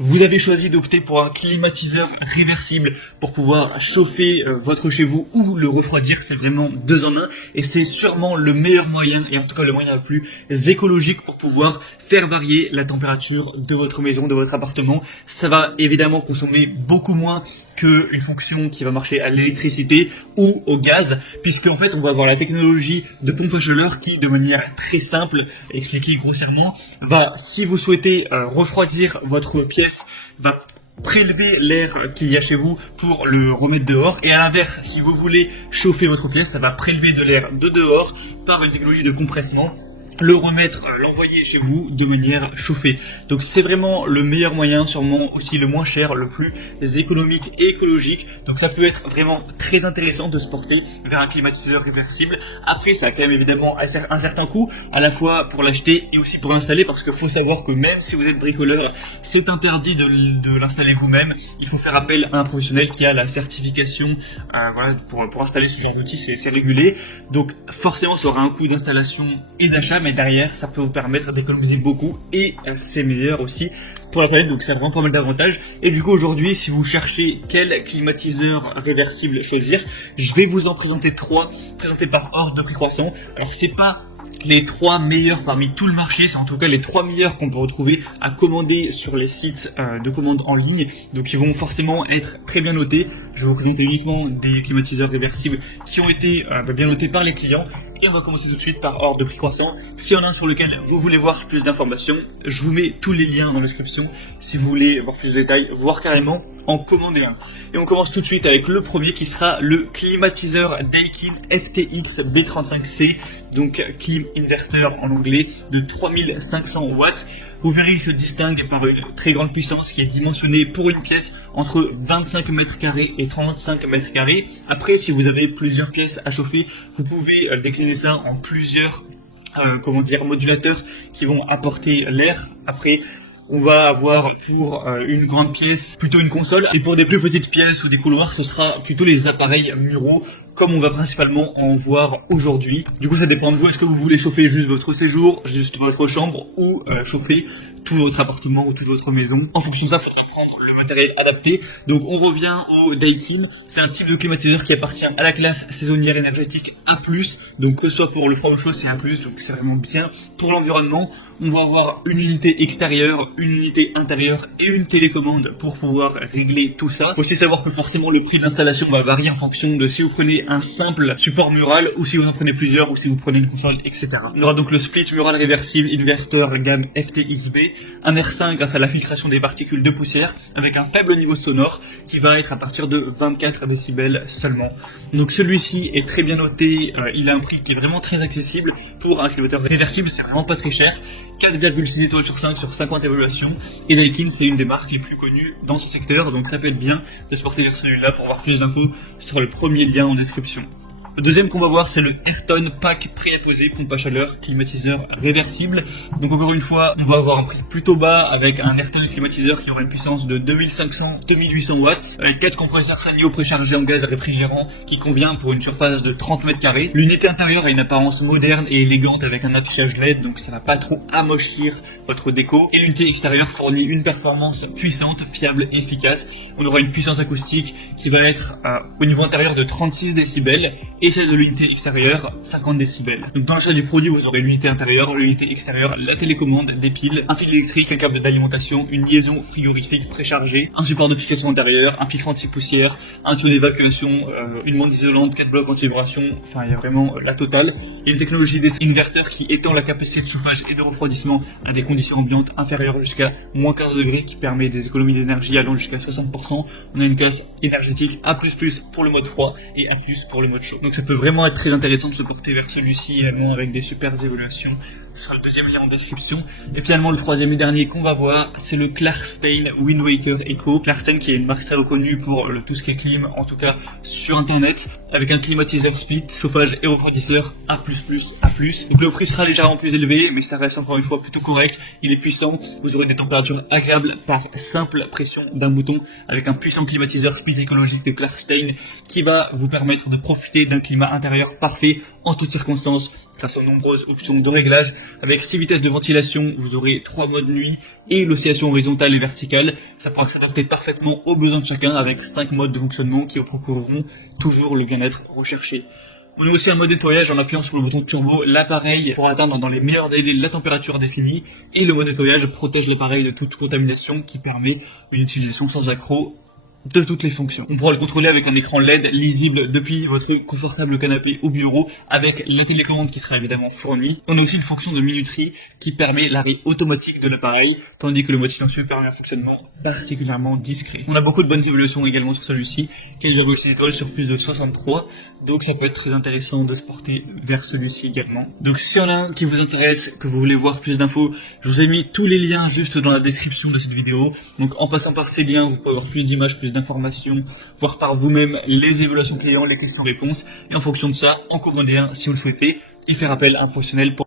Vous avez choisi d'opter pour un climatiseur réversible pour pouvoir chauffer votre chez vous ou le refroidir. C'est vraiment deux en un et c'est sûrement le meilleur moyen et en tout cas le moyen le plus écologique pour pouvoir faire varier la température de votre maison, de votre appartement. Ça va évidemment consommer beaucoup moins qu'une fonction qui va marcher à l'électricité ou au gaz, puisque en fait on va avoir la technologie de pompe à chaleur qui, de manière très simple, expliquée grossièrement, va, si vous souhaitez refroidir votre pièce, va prélever l'air qu'il y a chez vous pour le remettre dehors, et à l'inverse, si vous voulez chauffer votre pièce, ça va prélever de l'air de dehors par une technologie de compressement, le remettre, l'envoyer chez vous de manière chauffée. Donc c'est vraiment le meilleur moyen, sûrement aussi le moins cher, le plus économique et écologique. Donc ça peut être vraiment très intéressant de se porter vers un climatiseur réversible. Après ça a quand même évidemment un certain coût, à la fois pour l'acheter et aussi pour l'installer, parce qu'il faut savoir que même si vous êtes bricoleur, c'est interdit de l'installer vous-même. Il faut faire appel à un professionnel qui a la certification voilà, pour installer ce genre d'outil, c'est régulé. Donc forcément ça aura un coût d'installation et d'achat, mais derrière ça peut vous permettre d'économiser beaucoup et c'est meilleur aussi pour la planète, donc ça a vraiment pas mal d'avantages. Et du coup aujourd'hui, si vous cherchez quel climatiseur réversible choisir, je vais vous en présenter trois, présentés par ordre de prix croissant. Alors c'est pas les trois meilleurs parmi tout le marché, c'est en tout cas les trois meilleurs qu'on peut retrouver à commander sur les sites de commande en ligne, donc ils vont forcément être très bien notés. Je vais vous présenter uniquement des climatiseurs réversibles qui ont été bien notés par les clients. Et on va commencer tout de suite par ordre de prix croissant. S'il y en a un sur lequel vous voulez voir plus d'informations, je vous mets tous les liens dans la description si vous voulez voir plus de détails, voire carrément en commander un. Et on commence tout de suite avec le premier qui sera le climatiseur Daikin FTX B35C, donc clim inverter en anglais, de 3500 watts. Vous verrez qu'il se distingue par une très grande puissance qui est dimensionnée pour une pièce entre 25 mètres carrés et 35 mètres carrés. Après, si vous avez plusieurs pièces à chauffer, vous pouvez décliner ça en plusieurs modulateurs qui vont apporter l'air. Après, on va avoir pour une grande pièce plutôt une console, et pour des plus petites pièces ou des couloirs, ce sera plutôt les appareils muraux comme on va principalement en voir aujourd'hui. Du coup ça dépend de vous, est-ce que vous voulez chauffer juste votre séjour, juste votre chambre, ou chauffer tout votre appartement ou toute votre maison. En fonction de ça, il faudra prendre le matériel adapté. Donc on revient au Daikin, c'est un type de climatiseur qui appartient à la classe saisonnière énergétique A+, donc que ce soit pour le froid ou le chaud c'est A+, donc c'est vraiment bien pour l'environnement. On va avoir une unité extérieure, une unité intérieure et une télécommande pour pouvoir régler tout ça. Il faut aussi savoir que forcément le prix d'installation va varier en fonction de si vous prenez un simple support mural ou si vous en prenez plusieurs ou si vous prenez une console, etc. On aura donc le split mural réversible inverter gamme FTXB, un air sain grâce à la filtration des particules de poussière avec un faible niveau sonore qui va être à partir de 24 décibels seulement. Donc celui-ci est très bien noté, il a un prix qui est vraiment très accessible pour un climatiseur réversible, c'est vraiment pas très cher. 4,6 étoiles sur 5 sur 50 évaluations, et Daikin c'est une des marques les plus connues dans ce secteur, donc ça peut être bien de se porter vers celui-là. Pour avoir plus d'infos sur le premier lien en description. Le deuxième qu'on va voir, c'est le Airton Pack préposé pompe à chaleur climatiseur réversible. Donc encore une fois, on va avoir un prix plutôt bas avec un Airton climatiseur qui aura une puissance de 2500-2800 watts, avec 4 compresseurs Sanyo préchargés en gaz réfrigérant qui convient pour une surface de 30 mètres carrés. L'unité intérieure a une apparence moderne et élégante avec un affichage LED, donc ça va pas trop amochir votre déco. Et l'unité extérieure fournit une performance puissante, fiable et efficace. On aura une puissance acoustique qui va être au niveau intérieur de 36 décibels et celle de l'unité extérieure 50 décibels. Donc dans l'achat du produit, vous aurez l'unité intérieure, l'unité extérieure, la télécommande, des piles, un fil électrique, un câble d'alimentation, une liaison frigorifique préchargée, un support de fixation intérieur, un filtre anti-poussière, un tuyau d'évacuation, une bande isolante, 4 blocs anti-vibration, enfin il y a vraiment la totale. Il y a une technologie des inverteurs qui étend la capacité de chauffage et de refroidissement à des conditions ambiantes inférieures jusqu'à moins 15 degrés, qui permet des économies d'énergie allant jusqu'à 60%. On a une classe énergétique A++ pour le mode froid et A++ pour le mode chaud. Donc ça peut vraiment être très intéressant de se porter vers celui-ci également avec des super évaluations. Ce sera le deuxième lien en description. Et finalement le troisième et dernier qu'on va voir, c'est le Klarstein Wind Waker Eco. Klarstein qui est une marque très reconnue pour tout ce qui est clim, en tout cas sur internet, avec un climatiseur split, chauffage et refroidisseur A++, A+. Donc le prix sera légèrement plus élevé, mais ça reste encore une fois plutôt correct. Il est puissant, vous aurez des températures agréables par simple pression d'un bouton, avec un puissant climatiseur split écologique de Klarstein qui va vous permettre de profiter d'un climat intérieur parfait en toutes circonstances grâce aux nombreuses options de réglage. Avec 6 vitesses de ventilation, vous aurez 3 modes nuit et l'oscillation horizontale et verticale. Ça pourra s'adapter parfaitement aux besoins de chacun avec 5 modes de fonctionnement qui vous procureront toujours le bien-être recherché. On a aussi un mode nettoyage en appuyant sur le bouton turbo. L'appareil pour atteindre dans les meilleurs délais la température définie. Et le mode nettoyage protège l'appareil de toute contamination qui permet une utilisation sans accroc de toutes les fonctions. On pourra le contrôler avec un écran LED lisible depuis votre confortable canapé au bureau avec la télécommande qui sera évidemment fournie. On a aussi une fonction de minuterie qui permet l'arrêt automatique de l'appareil, tandis que le mode silencieux permet un fonctionnement particulièrement discret. On a beaucoup de bonnes évaluations également sur celui-ci, 4,6 étoiles sur plus de 63, donc ça peut être très intéressant de se porter vers celui-ci également. Donc s'il y en a un qui vous intéresse, que vous voulez voir plus d'infos, je vous ai mis tous les liens juste dans la description de cette vidéo. Donc en passant par ces liens, vous pouvez avoir plus d'images, plus d'informations, voir par vous-même les évaluations clients, les questions-réponses, et en fonction de ça, en commander un si vous le souhaitez, et faire appel à un professionnel pour